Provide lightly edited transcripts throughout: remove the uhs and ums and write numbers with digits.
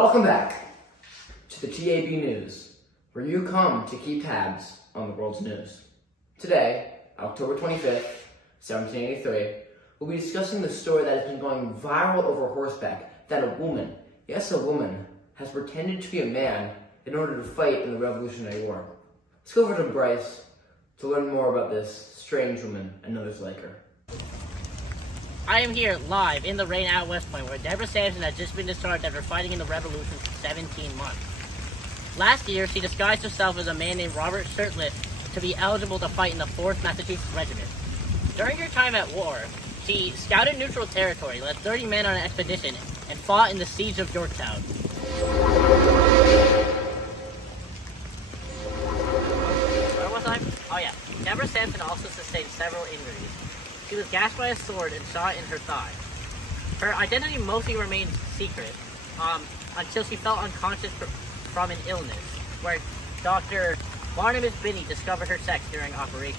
Welcome back to the TAB News, where you come to keep tabs on the world's news. Today, October 25th, 1783, we'll be discussing the story that has been going viral over horseback, that a woman, yes a woman, has pretended to be a man in order to fight in the Revolutionary War. Let's go over to Bryce to learn more about this strange woman and others like her. I am here live in the rain at West Point, where Deborah Samson has just been discharged after fighting in the Revolution for 17 months. Last year, she disguised herself as a man named Robert Shirtless to be eligible to fight in the 4th Massachusetts Regiment. During her time at war, she scouted neutral territory, led 30 men on an expedition, and fought in the Siege of Yorktown. Where was I? Oh yeah. Deborah Samson also sustained several injuries. She was gashed by a sword and shot in her thigh. Her identity mostly remained secret until she fell unconscious from an illness, where Dr. Barnabas Binney discovered her sex during operation.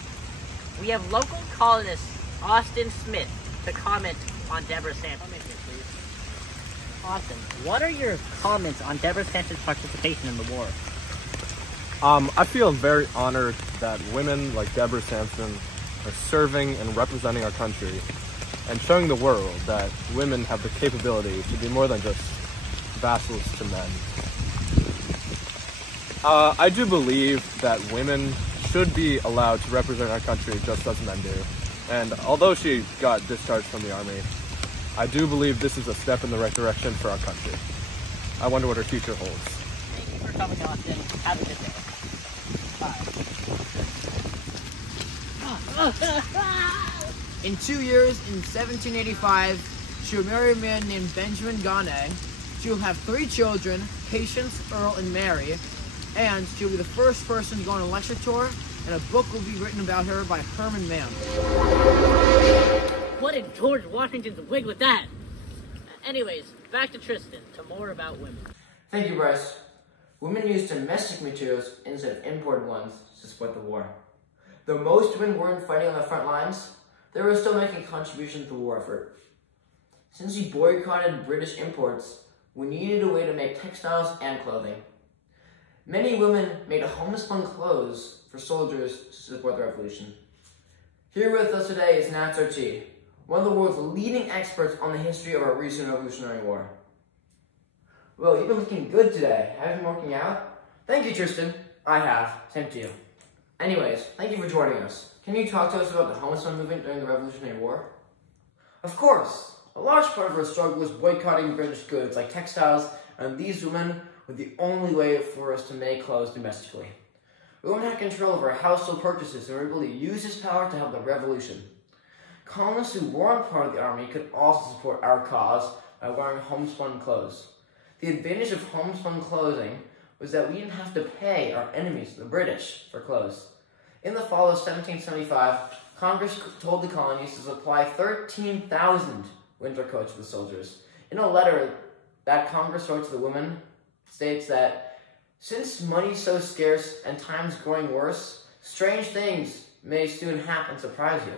We have local columnist Austin Smith to comment on Deborah Samson. Come in here, please. Austin, what are your comments on Deborah Samson's participation in the war? I feel very honored that women like Deborah Samson are serving and representing our country and showing the world that women have the capability to be more than just vassals to men. I do believe that women should be allowed to represent our country just as men do. And although she got discharged from the army, I do believe this is a step in the right direction for our country. I wonder what her future holds. Thank you for coming, Austin. Have a good day. Bye. In 2 years, in 1785, she will marry a man named Benjamin Garnet. She will have 3 children, Patience, Earl, and Mary, and she will be the first person to go on a lecture tour, and a book will be written about her by Herman Mann. What did George Washington's wig with that? Anyways, back to Tristan, to more about women. Thank you, Bryce. Women used domestic materials instead of imported ones to support the war. Though most women weren't fighting on the front lines, they were still making contributions to the war effort. Since we boycotted British imports, we needed a way to make textiles and clothing. Many women made homespun clothes for soldiers to support the revolution. Here with us today is Nat Keefe, one of the world's leading experts on the history of our recent Revolutionary War. Well, you've been looking good today. Have you been working out? Thank you, Tristan. I have. Same to you. Anyways, thank you for joining us. Can you talk to us about the homespun movement during the Revolutionary War? Of course. A large part of our struggle was boycotting British goods like textiles, and these women were the only way for us to make clothes domestically. Women had control over household purchases and were able to use this power to help the revolution. Colonists who weren't part of the army could also support our cause by wearing homespun clothes. The advantage of homespun clothing was that we didn't have to pay our enemies, the British, for clothes. In the fall of 1775, Congress told the colonies to supply 13,000 winter coats for the soldiers. In a letter that Congress wrote to the women, states that, since money is so scarce and times growing worse, strange things may soon happen to surprise you.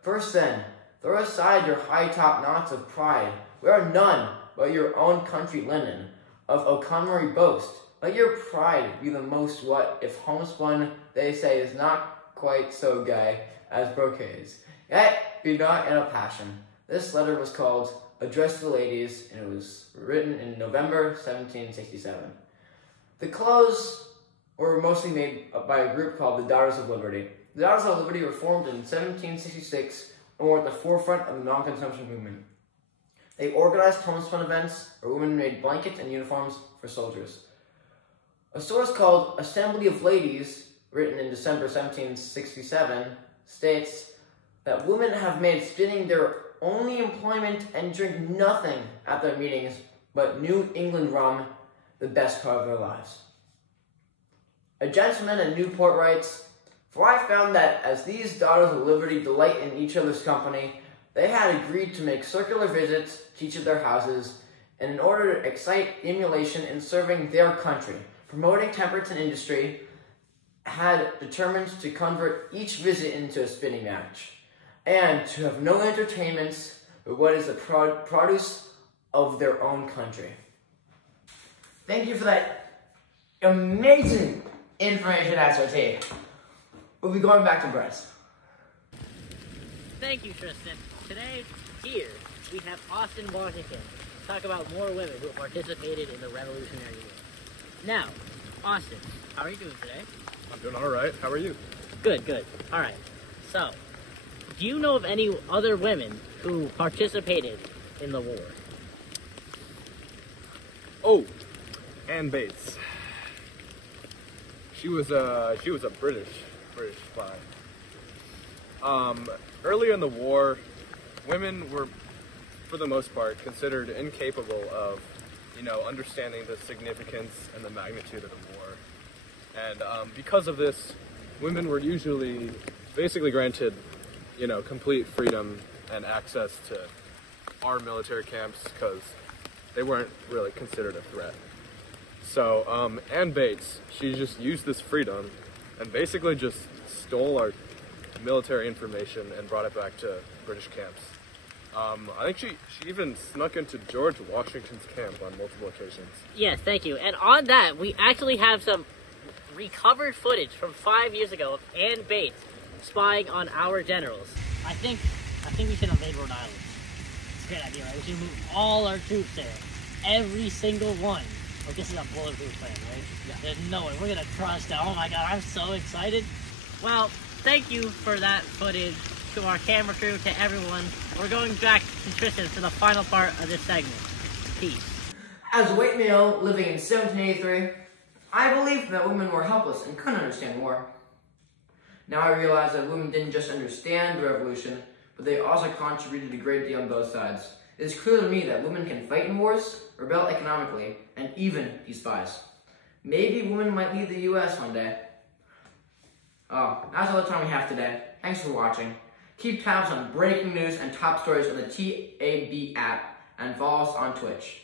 First then, throw aside your high-top knots of pride. Wear none but your own country linen. Of O'Connery boast, let your pride be the most what, if homespun, they say, is not quite so gay as brocades. Yet be not in a passion. This letter was called Address to the Ladies, and it was written in November 1767. The clothes were mostly made by a group called the Daughters of Liberty. The Daughters of Liberty were formed in 1766 and were at the forefront of the non-consumption movement. They organized homespun events where women made blankets and uniforms for soldiers. A source called Assembly of Ladies, written in December 1767, states that women have made spinning their only employment and drink nothing at their meetings but New England rum, the best part of their lives. A gentleman in Newport writes, "For I found that as these Daughters of Liberty delight in each other's company, they had agreed to make circular visits to each of their houses, and in order to excite emulation in serving their country, promoting temperance and industry, had determined to convert each visit into a spinning match, and to have no entertainments but what is the produce of their own country." Thank you for that amazing information, SRT. We'll be going back to Bryce. Thank you, Tristan. Today, here, we have Austin, Washington, to talk about more women who participated in the Revolutionary War. Now, Austin, how are you doing today? I'm doing all right. How are you? Good, good. All right. So, do you know of any other women who participated in the war? Oh, Anne Bates. She was a British spy. Early in the war, women were, for the most part, considered incapable of, understanding the significance and the magnitude of the war. And because of this, women were usually basically granted, complete freedom and access to our military camps because they weren't really considered a threat. So Anne Bates, she just used this freedom and basically just stole our military information and brought it back to British camps. I think she even snuck into George Washington's camp on multiple occasions. Yes, thank you. And on that, we actually have some recovered footage from 5 years ago of Anne Bates spying on our generals. I think we should invade Rhode Island. It's a great idea, right? We should move all our troops there. Every single one. Oh, this is a bulletproof plan, right? Yeah. There's no way. We're gonna crush that. Oh my god, I'm so excited. Well, thank you for that footage, to our camera crew, to everyone. We're going back to Tristan for the final part of this segment. Peace. As a white male living in 1783, I believed that women were helpless and couldn't understand war. Now I realize that women didn't just understand the revolution, but they also contributed a great deal on both sides. It is clear to me that women can fight in wars, rebel economically, and even be spies. Maybe women might lead the US one day. Oh, that's all the time we have today. Thanks for watching. Keep tabs on breaking news and top stories on the TAB app, and follow us on Twitch.